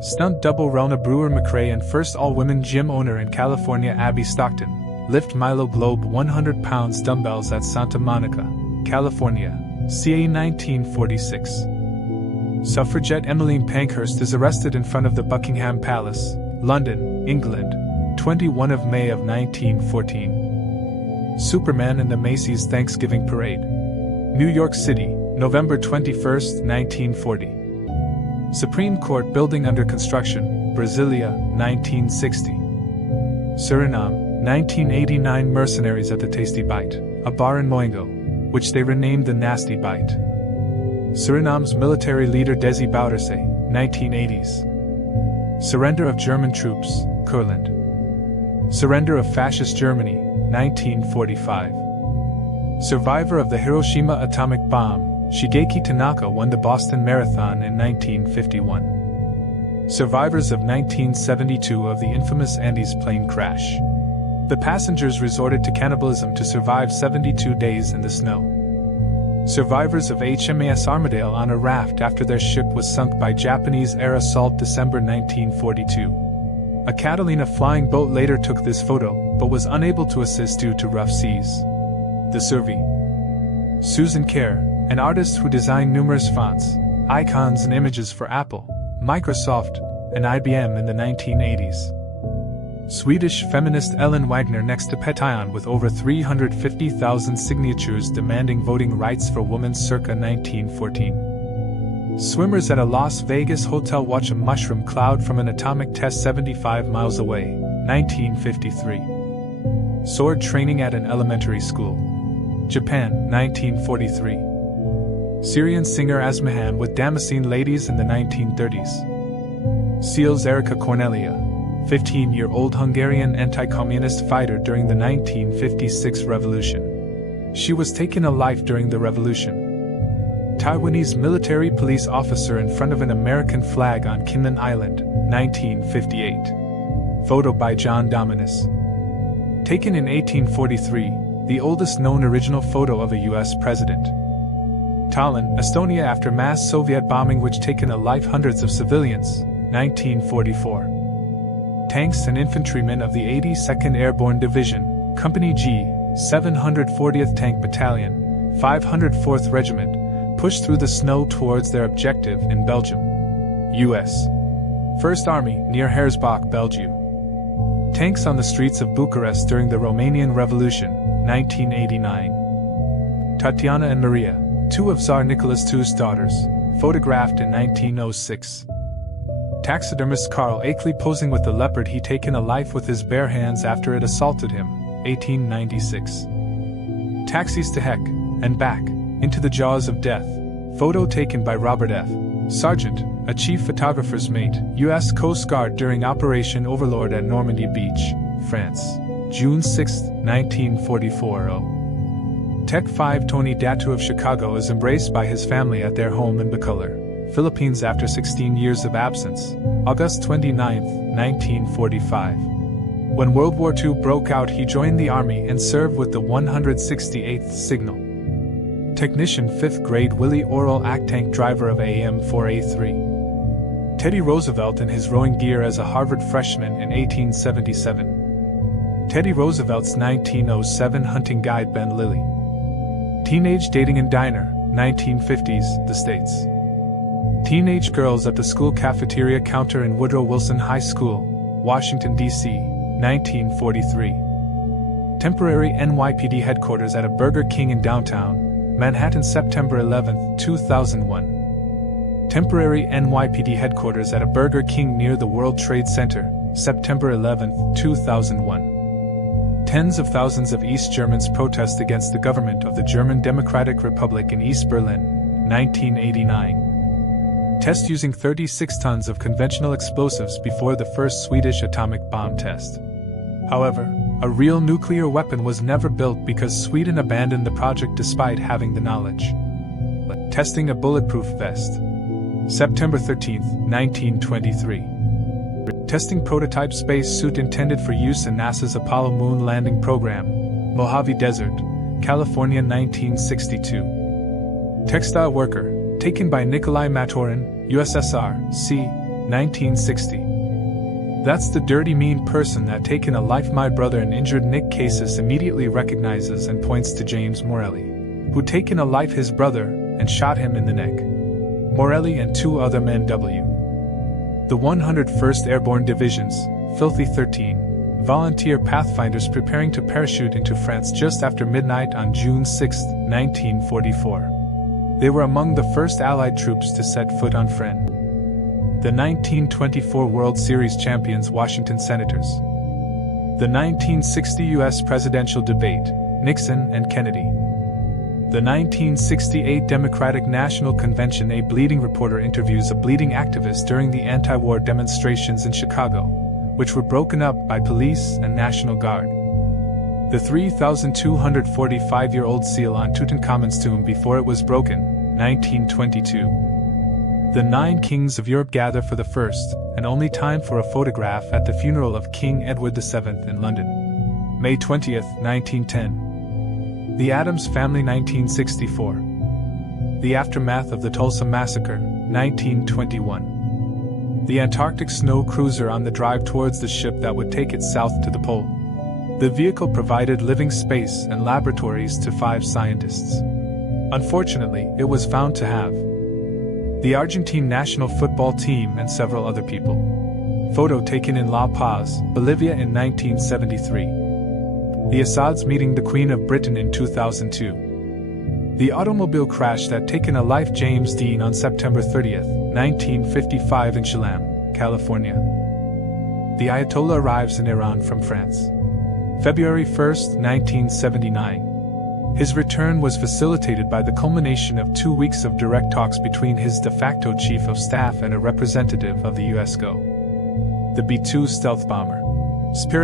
Stunt double Rona Brewer-McRae and first all-women gym owner in California Abby Stockton, lift Milo Globe 100 pounds dumbbells at Santa Monica, California, ca. 1946. Suffragette Emmeline Pankhurst is arrested in front of the Buckingham Palace, London, England, 21 of May of 1914. Superman in the Macy's Thanksgiving Parade. New York City, November 21, 1940. Supreme Court building under construction, Brasilia, 1960. Suriname, 1989. Mercenaries at the Tasty Bite, a bar in Moingo, which they renamed the Nasty Bite. Suriname's military leader Desi Bouterse, 1980s. Surrender of German troops, Kurland. Surrender of Fascist Germany, 1945. Survivor of the Hiroshima atomic bomb, Shigeki Tanaka won the Boston Marathon in 1951. Survivors of 1972 of the infamous Andes plane crash. The passengers resorted to cannibalism to survive 72 days in the snow. Survivors of HMAS Armadale on a raft after their ship was sunk by Japanese-era assault December 1942. A Catalina flying boat later took this photo, but was unable to assist due to rough seas. The Survey. Susan Kerr, an artist who designed numerous fonts, icons and images for Apple, Microsoft, and IBM in the 1980s. Swedish feminist Ellen Wagner next to Petion with over 350,000 signatures demanding voting rights for women circa 1914. Swimmers at a Las Vegas hotel watch a mushroom cloud from an atomic test 75 miles away, 1953. Sword training at an elementary school. Japan, 1943. Syrian singer Asmahan with Damascene ladies in the 1930s. Seals Erika Cornelia, 15-year-old Hungarian anti-communist fighter during the 1956 revolution. She was taken alive during the revolution. Taiwanese military police officer in front of an American flag on Kinmen Island, 1958. Photo by John Dominus. Taken in 1843, the oldest known original photo of a U.S. president. Tallinn, Estonia after mass Soviet bombing which taken alive hundreds of civilians, 1944. Tanks and infantrymen of the 82nd Airborne Division, Company G, 740th Tank Battalion, 504th Regiment, pushed through the snow towards their objective in Belgium. U.S. First Army, near Hersbach, Belgium. Tanks on the streets of Bucharest during the Romanian Revolution, 1989. Tatiana and Maria, two of Tsar Nicholas II's daughters, photographed in 1906. Taxidermist Carl Akeley posing with the leopard he taken alive with his bare hands after it assaulted him, 1896. Taxis to Heck, and back, into the jaws of death, photo taken by Robert F. Sargent, a chief photographer's mate, U.S. Coast Guard during Operation Overlord at Normandy Beach, France, June 6, 1944. Tech 5 Tony Datu of Chicago is embraced by his family at their home in Bacolor, Philippines after 16 years of absence, August 29, 1945. When World War II broke out he joined the Army and served with the 168th Signal. Technician 5th grade Willie Orrell ACT tank driver of AM-4A3. Teddy Roosevelt in his rowing gear as a Harvard freshman in 1877. Teddy Roosevelt's 1907 hunting guide Ben Lilly. Teenage dating in diner, 1950s, the States. Teenage girls at the school cafeteria counter in Woodrow Wilson High School, Washington, D.C., 1943. Temporary NYPD headquarters at a Burger King in downtown Manhattan, September 11, 2001. Temporary NYPD headquarters at a Burger King near the World Trade Center, September 11, 2001. Tens of thousands of East Germans protest against the government of the German Democratic Republic in East Berlin, 1989. Test using 36 tons of conventional explosives before the first Swedish atomic bomb test. However, a real nuclear weapon was never built because Sweden abandoned the project despite having the knowledge. Testing a bulletproof vest. September 13, 1923. Testing prototype spacesuit intended for use in NASA's Apollo moon landing program, Mojave Desert, California, 1962. Textile worker, taken by Nikolai Maturin, USSR, c. 1960. That's the dirty mean person that taken a life my brother and injured Nick Cases immediately recognizes and points to James Morelli, who taken a life his brother and shot him in the neck. Morelli and 2 other men W. The 101st Airborne Division's Filthy 13 volunteer pathfinders preparing to parachute into France just after midnight on June 6, 1944. They were among the first Allied troops to set foot on Fren. The 1924 World Series champions Washington Senators. The 1960 U.S. presidential debate, Nixon and Kennedy. The 1968 Democratic National Convention. A bleeding reporter interviews a bleeding activist during the anti-war demonstrations in Chicago, which were broken up by police and National Guard. The 3,245-year-old seal on Tutankhamun's tomb before it was broken, 1922. The 9 kings of Europe gather for the first and only time for a photograph at the funeral of King Edward VII in London, May 20, 1910. The Addams Family, 1964. The aftermath of the Tulsa Massacre, 1921. The Antarctic snow cruiser on the drive towards the ship that would take it south to the pole. The vehicle provided living space and laboratories to 5 scientists. Unfortunately, it was found to have the Argentine national football team and several other people. Photo taken in La Paz, Bolivia in 1973. The Assads meeting the Queen of Britain in 2002. The automobile crash that taken a life James Dean on September 30, 1955 in Chelam, California. The Ayatollah arrives in Iran from France. February 1, 1979. His return was facilitated by the culmination of 2 weeks of direct talks between his de facto chief of staff and a representative of the US GO. The B-2 stealth bomber. Spirit